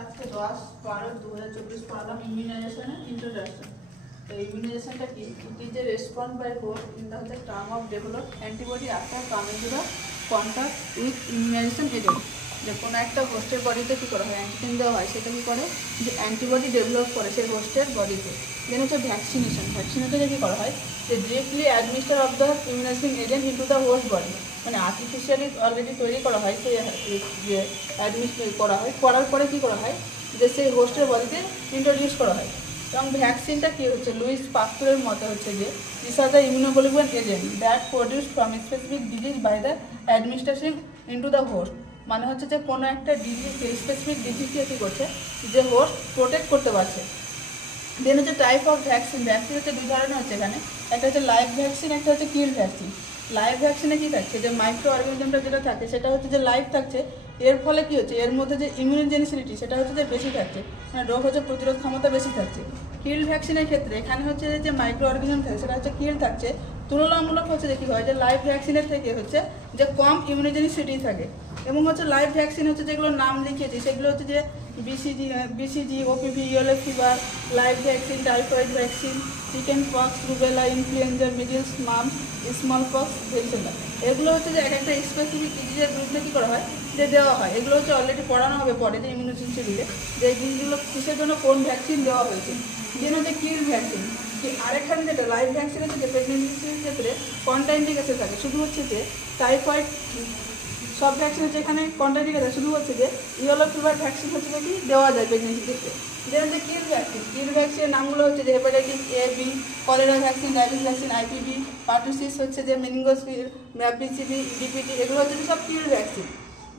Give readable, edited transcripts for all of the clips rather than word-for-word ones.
আজকে 10/12/2024 পড়ালাম ইমিউনাইজেশনের ইন্ট্রোডাকশন। তো ইমিউনাইজেশনটা কি? It is a response by host in the term of develop antibody after coming to the contact with immunisation agent. যে কোনো একটা হোস্টের বডিতে কী করা হয়, অ্যান্টিজেন দেওয়া হয়, সেটা কী করে যে অ্যান্টিবডি ডেভেলপ করে সেই হোস্টের বডিতে। দেন হচ্ছে ভ্যাকসিনেশন। ভ্যাকসিনেশনে কী করা হয় যে directly administer of the immunising agent into the host body, মানে আর্টিফিশিয়ালি অলরেডি তৈরি করা হয়, সেই যে অ্যাডমিনিস্ট্রেট করা হয়, করার পরে কী করা হয় যে সেই হোস্টের বডিতে ইন্ট্রোডিউস করা হয়। এবং ভ্যাকসিনটা কী হচ্ছে, লুইস পাস্তুরের মতে হচ্ছে যে this are the immunoglobulin agent that produce from specific disease by the administration into the host. মানে হচ্ছে যে কোনো একটা ডিজিজ, স্পেসিফিক ডিজিজকে কী করছে যে হোস্ট প্রোটেক্ট করতে পারছে। দেন হচ্ছে টাইপ অফ ভ্যাকসিন। ভ্যাকসিন হচ্ছে দুই ধরনের হচ্ছে এখানে, একটা হচ্ছে লাইভ ভ্যাকসিন, একটা হচ্ছে কিল ভ্যাকসিন। লাইভ ভ্যাকসিনে কী থাকছে যে মাইক্রো অর্গানিজমটা যেটা থাকে সেটা হচ্ছে যে লাইভ থাকছে, এর ফলে কী হচ্ছে এর মধ্যে যে ইমিউনোজেনিসিটি সেটা হচ্ছে যে বেশি থাকছে, মানে রোগ হচ্ছে প্রতিরোধ ক্ষমতা বেশি থাকছে। কিল ভ্যাকসিনের ক্ষেত্রে এখানে হচ্ছে যে মাইক্রো অর্গানিজম থাকে সেটা হচ্ছে কিল থাকছে, তুলনামূলক হচ্ছে যে কী হয় যে লাইভ ভ্যাকসিনের থেকে হচ্ছে যে কম ইমিউনোজেনিসিটি থাকে। এবং হচ্ছে লাইভ ভ্যাকসিন হচ্ছে যেগুলোর নাম লিখিয়েছি সেগুলো হচ্ছে যে BCG, OPV, yellow fever, live vaccine, typhoid vaccine, chickenpox, rubella, influenza, measles, mumps, smallpox, varicella. এগুলো হচ্ছে যে এক একটা স্পেসিফিক ডিজিজের বিরুদ্ধে কী করা হয় যে দেওয়া হয়। এগুলো হচ্ছে অলরেডি পড়ানো হবে পরে যে ইমিউনোজেনিসিটিতে যে এই জিনিসগুলো কিসের জন্য কোন ভ্যাকসিন দেওয়া হয়েছে। দেন হচ্ছে কিল ভ্যাকসিন। আরেকখানে যেটা লাইভ ভ্যাকসিন হচ্ছে যে প্রেগনেন্সির ক্ষেত্রে কন্ট্রাইন্ডিকেশন থাকে, শুধু হচ্ছে যে টাইফয়েড, সব ভ্যাকসিন হচ্ছে এখানে কন্ট্রাইন্ডিকেশন শুধু হচ্ছে যে ইয়েলো ফিভার ভ্যাকসিন হচ্ছে যে কি দেওয়া যায় প্রেগনেন্সির ক্ষেত্রে। দেন হচ্ছে কিল ভ্যাকসিন। কিল ভ্যাকসিনের নামগুলো হচ্ছে যে hepatitis A, B, cholera vaccine, diabetes vaccine, IPV, pertussis হচ্ছে যে মেনিনগোসিস, পিসিবি, ডিপিটি, এগুলো হচ্ছে যে সব কিল ভ্যাকসিন।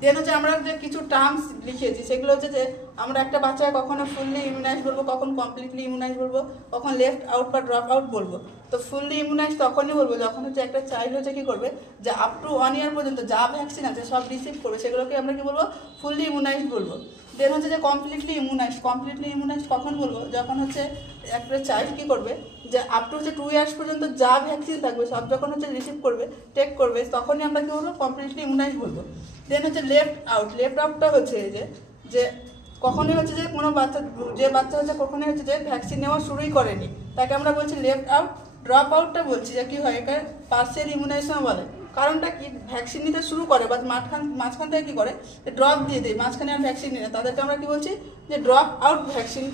দেন হচ্ছে আমরা যে কিছু টার্মস লিখিয়েছি সেগুলো হচ্ছে যে আমরা একটা বাচ্চাকে কখনো ফুললি ইমিউনাইজ বলবো, কখন কমপ্লিটলি ইমিউনাইজ বলবো, কখন লেফট আউট বা ড্রপ আউট বলবো। তো ফুললি ইমিউনাইজ তখনই বলবো যখন হচ্ছে একটা চাইল্ড হচ্ছে কী করবে যে আপ টু 1 ইয়ার পর্যন্ত যা ভ্যাকসিন আছে সব রিসিভ করবে, সেগুলোকে আমরা কী বলবো ফুললি ইমিউনাইজ বলবো। দেন হচ্ছে যে কমপ্লিটলি ইমিউনাইজ কখন বলবো যখন হচ্ছে একটা চাইল্ড কী করবে যে আপ টু হচ্ছে 2 ইয়ার্স পর্যন্ত যা ভ্যাকসিন থাকবে সব যখন হচ্ছে রিসিভ করবে, টেক করবে, তখনই আমরা কী বলবো কমপ্লিটলি ইমিউনাইজ বলবো। দেন হচ্ছে লেফট আউটটা হচ্ছে যে কখনোই হচ্ছে যে কোনো বাচ্চা হচ্ছে কখনোই হচ্ছে যে ভ্যাকসিন নেওয়া শুরুই করেনি, তাকে আমরা বলছি লেফট আউট। ড্রপ আউটটা বলছি যে কী হয়, এটা পার্সিয়াল ইমিউনাইজেশন বলে। কারণটা কি, ভ্যাকসিন নিতে শুরু করে বা মাঝখান থেকে কী করে ড্রপ দিয়ে দেয়, মাঝখানে আর ভ্যাকসিন নিয়ে তাদেরকে আমরা কী বলছি যে drop out vaccine,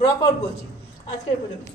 drop out বলছি। আজকের পর্যন্ত।